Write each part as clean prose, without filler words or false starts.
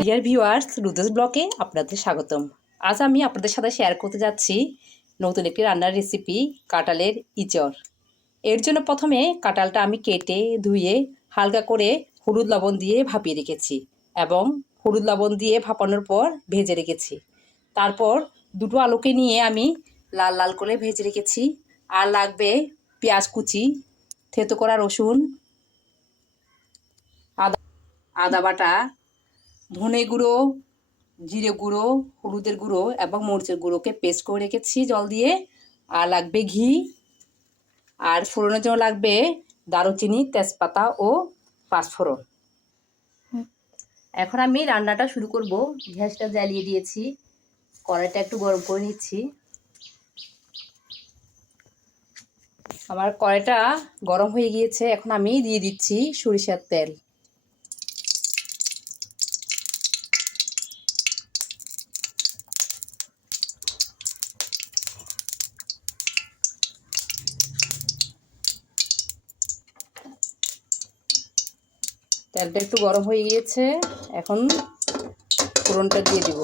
Dear viewers, রুদেস ব্লগে আপনাদের স্বাগতম। আজ আমি আপনাদের সাথে শেয়ার করতে যাচ্ছি নতুন একটি রান্নার রেসিপি, কাঁঠালের ইঁচড়। এর জন্য প্রথমে কাঁঠালটা আমি কেটে ধুয়ে হালকা করে হলুদ লবণ দিয়ে ভাপিয়ে রেখেছি এবং হলুদ লবণ দিয়ে ভাপানোর পর ভেজে রেখেছি। তারপর দুটো আলুকে নিয়ে আমি লাল লাল করে ভেজে রেখেছি। আর লাগবে পেঁয়াজ কুচি, থেতো করা রসুন, আদা বাটা, ধনে গুঁড়ো, জিরে গুঁড়ো, হলুদের গুঁড়ো এবং মরিচের গুঁড়োকে পেস্ট করে রেখেছি জল দিয়ে। আর লাগবে ঘি, আর ফোড়নের জন্য লাগবে দারুচিনি, তেজপাতা ও পাঁচফোড়ন। এখন আমি রান্নাটা শুরু করব। গ্যাসটা জ্বালিয়ে দিয়েছি, কড়াইটা একটু গরম করে নিচ্ছি। আমার কড়াইটা গরম হয়ে গিয়েছে, এখন আমি দিয়ে দিচ্ছি সরিষার তেল। তেলটা একটু গরম হয়ে গিয়েছে, এখন ফোড়নটা দিয়ে দিব।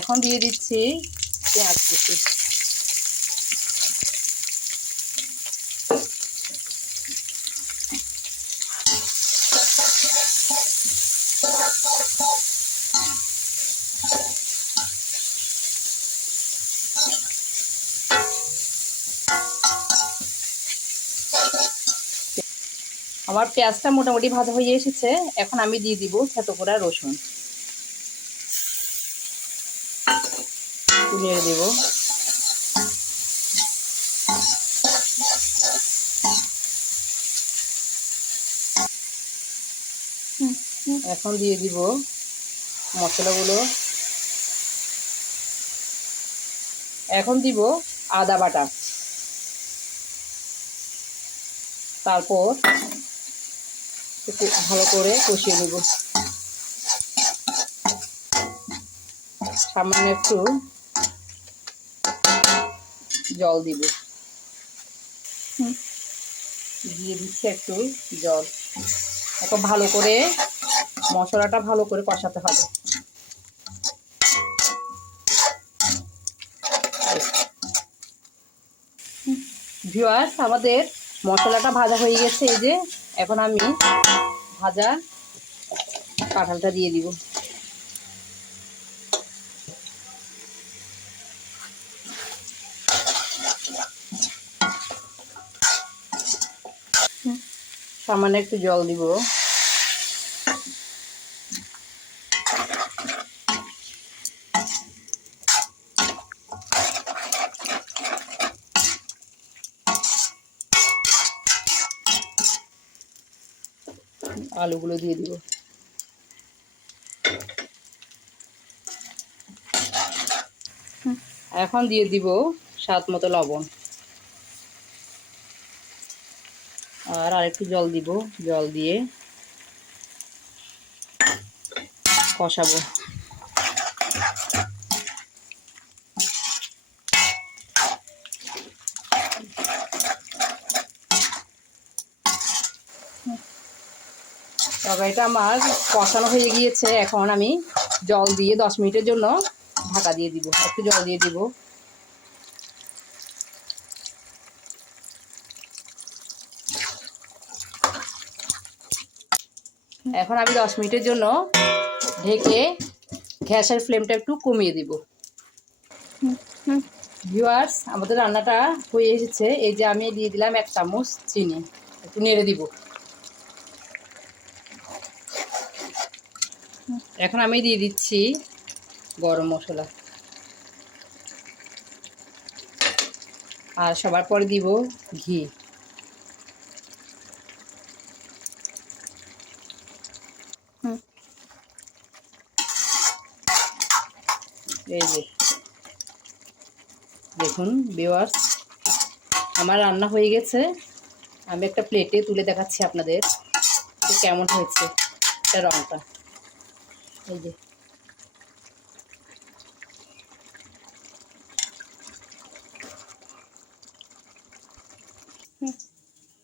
এখন দিয়ে দিচ্ছি পেঁয়াজ কুচি। আমার পেঁয়াজটা মোটামুটি ভাজা হয়ে এসেছে, এখন আমি দিয়ে দিব থেতো করা রসুন। নেড়ে দেব। এখন দিয়ে দিব মশলাগুলো। এখন দিব আদা বাটা, তারপর একটু ভালো করে কষিয়ে নেব। সামান্য একটু জল দিব, দিয়ে দিচ্ছি একটু জল। এখন ভালো করে মশলাটা ভালো করে কষাতে হবে। ভিউয়ার্স, আমাদের মশলাটা ভাজা হয়ে গেছে। এই যে এখন আমি ভাজা কাঁঠালটা দিয়ে দিব। সামান্য একটু জল দিব। আলুগুলো দিয়ে দিব। এখন দিয়ে দিব স্বাদ মতো লবণ, আর আরেকটু জল দিব। জল দিয়ে কষাবো। তরকারিটা আমার কষানো হয়ে গিয়েছে, এখন আমি জল দিয়ে 10 মিনিটের জন্য ঢাকা দিয়ে দিব। একটু জল দিয়ে দিব। এখন আমি 10 মিনিটের জন্য ঢেকে গ্যাসের ফ্লেমটা একটু কমিয়ে দিব। ভিউয়ার্স, আমাদের রান্নাটা হয়ে এসেছে। এই যে আমি দিয়ে দিলাম 1 চামচ চিনি, একটু নেড়ে দিব। এখন আমি দিয়ে দিচ্ছি গরম মশলা, আর সবার পরে দিব ঘি। এই যে দেখুন ভিউয়ার্স, আমার রান্না হয়ে গেছে। আমি একটা প্লেটে তুলে দেখাচ্ছি আপনাদের কেমন হয়েছে এটা রংটা। এই যে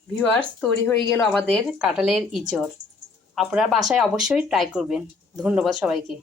ভিউয়ার্স, তৈরি হয়ে গেল আমাদের কাঁঠালের ইঁচড়। আপনারা বাসায় অবশ্যই ট্রাই করবেন। ধন্যবাদ সবাইকে।